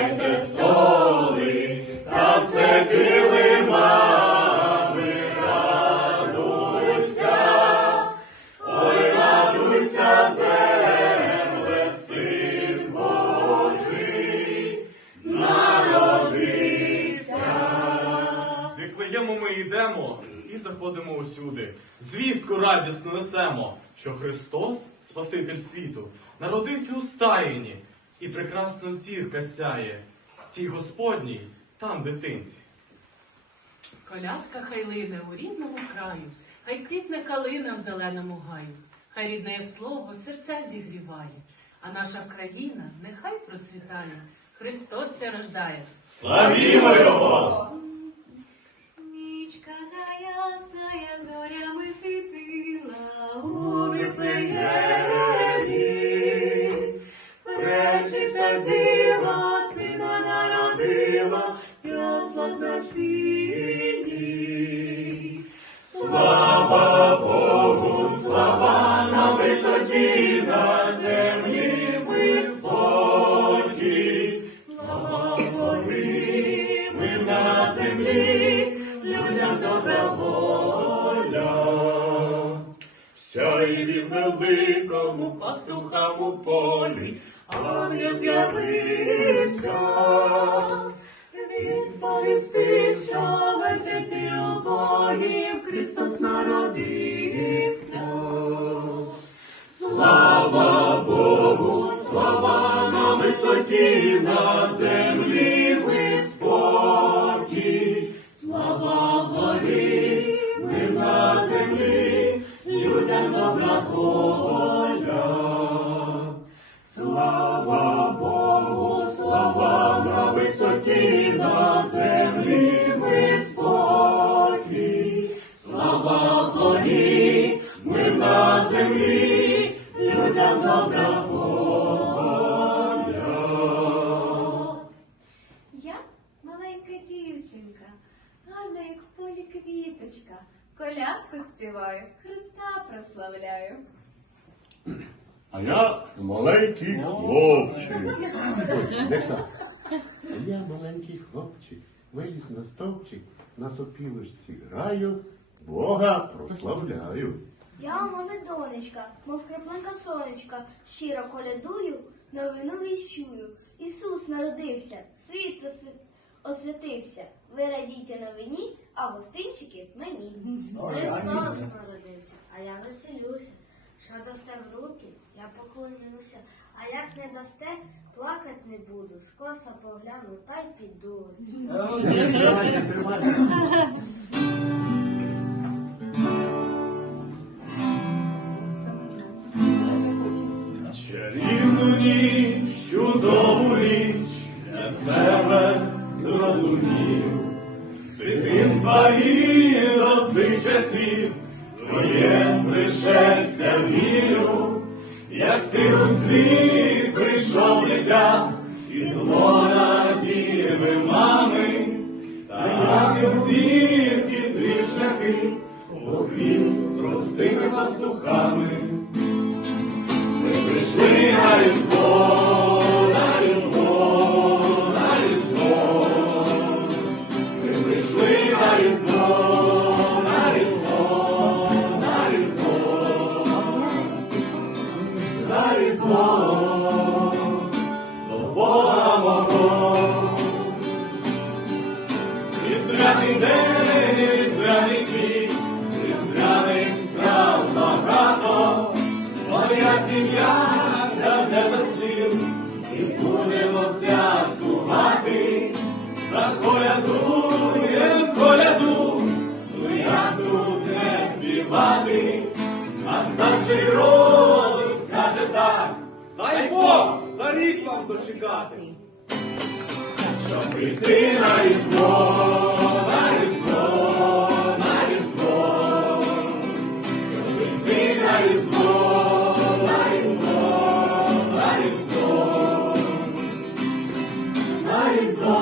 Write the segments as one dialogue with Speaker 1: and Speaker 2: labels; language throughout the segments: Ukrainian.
Speaker 1: Станьте все килимами радуйся, ой, радуйся, ми йдемо і заходимо усюди. Звістку радісно несемо, що Христос, Спаситель світу, народився у стаїні і прекрасно зірка сяє. Тій Господній, там дитинці.
Speaker 2: Колядка хай лине у рідному краю, хай квітне калина в зеленому гаю, хай рідне слово серця зігріває, а наша країна нехай процвітає. Христос ся рождає.
Speaker 1: Славімо Його!
Speaker 3: Нічка та ясная зорями світила у Вифлеємі. Людям добра воля. Сяєві великому пастухам у полі, ангел з'явився. Він сповістив, що вертепі убогім Христос народився. Слава Богу, слава на висоті, на землі висоті, на землі ми спокій. Слава горі, мир на землі, людям добра воля.
Speaker 4: Я маленька дівчинка, гарна, як в полі квіточка. Колядку співаю, Христа прославляю.
Speaker 5: А я маленький хлопчик. Не так. А я маленький хлопчик, виліз на стовпчик, на сопілочці граю, Бога прославляю.
Speaker 6: Я у мами донечка, мов краплинка сонечка, щиро колядую, новину віщую. Ісус народився, світ освятився. Ви радійте новині, а гостинчики мені.
Speaker 7: Христос народився, а я веселюся. Що дасте в руки, я поклонюся. А як не дасте, плакать не буду. Скоса погляну та й піду.
Speaker 1: Чарівну ніч, чудову річ для себе зрозумів. З і до цих часів твоє пришестя вірю, як ти у світ прийшов дитя, із злона діви мами, та як зірки зірки звів шляхи, похід з простими пастухами. Різдвяний день, різдвяний твій, різдвяних страв багато. Моя сім'я сяде за стіл, і будемо святкувати. Заколядуєм коляду, ну тут не співати, а старший род скаже так, дай Бог за рік вам дочекати. Щоб прийти на різдво, на різдво, на різдво, щоб прийти на різдво, на різдво, на різдво, на різдво,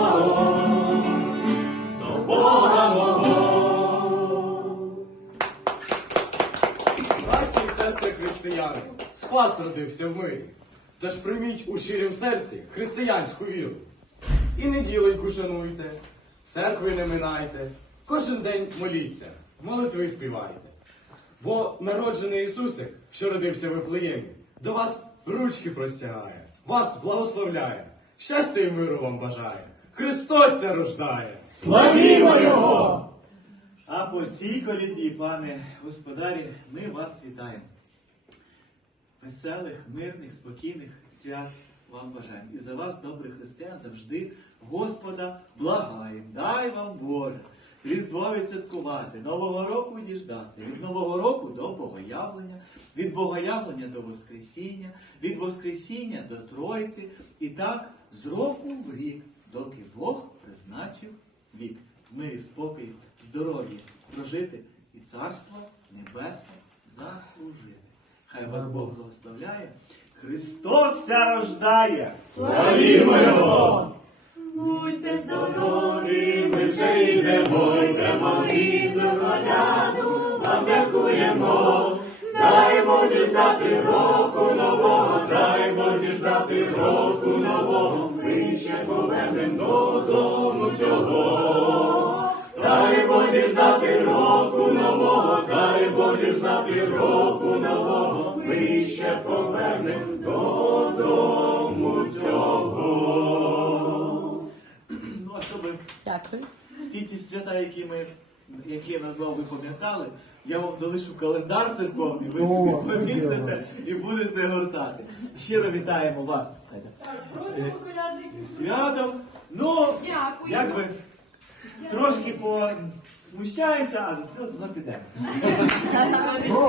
Speaker 1: до Бога.
Speaker 8: Браті і християни, спас родився в мирі. Тож прийміть у щирім серці християнську віру. І неділеньку шануйте, церкви не минайте, кожен день моліться, молитви співайте. Бо народжений Ісусик, що родився в Вифлеємі, до вас ручки простягає, вас благословляє, щастя і миру вам бажає. Христос ся рождає!
Speaker 5: Славімо Його!
Speaker 3: А по цій коляді, пане господарі, ми вас вітаємо. Веселих, мирних, спокійних свят вам бажаємо. І за вас, добрих християн, завжди Господа благаємо. Дай вам Боже. Різдво відсвяткувати, Нового року діждати, від Нового року до Богоявлення, від Богоявлення до Воскресіння, від Воскресіння до Тройці, і так з року в рік, доки Бог призначив вік. Мирі, спокою, здоров'я прожити і царство небесне заслужити. Хай вас Бог благословляє. Христос ся рождає!
Speaker 5: Славімо Його!
Speaker 3: Будьте здорові, ми вже йдемо, йдемо і за коляду вам дякуємо. Даймо діждати року нового, даймо діждати року нового, ми ще повернем додому цього. Даймо діждати року нового, даймо діждати року нового, ми ще повернем додому цього. Ну, а щоб
Speaker 9: Дякую.
Speaker 3: всі ті свята, які ми які я назвав, ви пам'ятали, я вам залишу календар церковний, ви собі повісите і будете гортати. Щиро вітаємо вас. Е, Святом. Ну,
Speaker 4: Дякую.
Speaker 3: якби трошки посмущається, а за це знову підемо.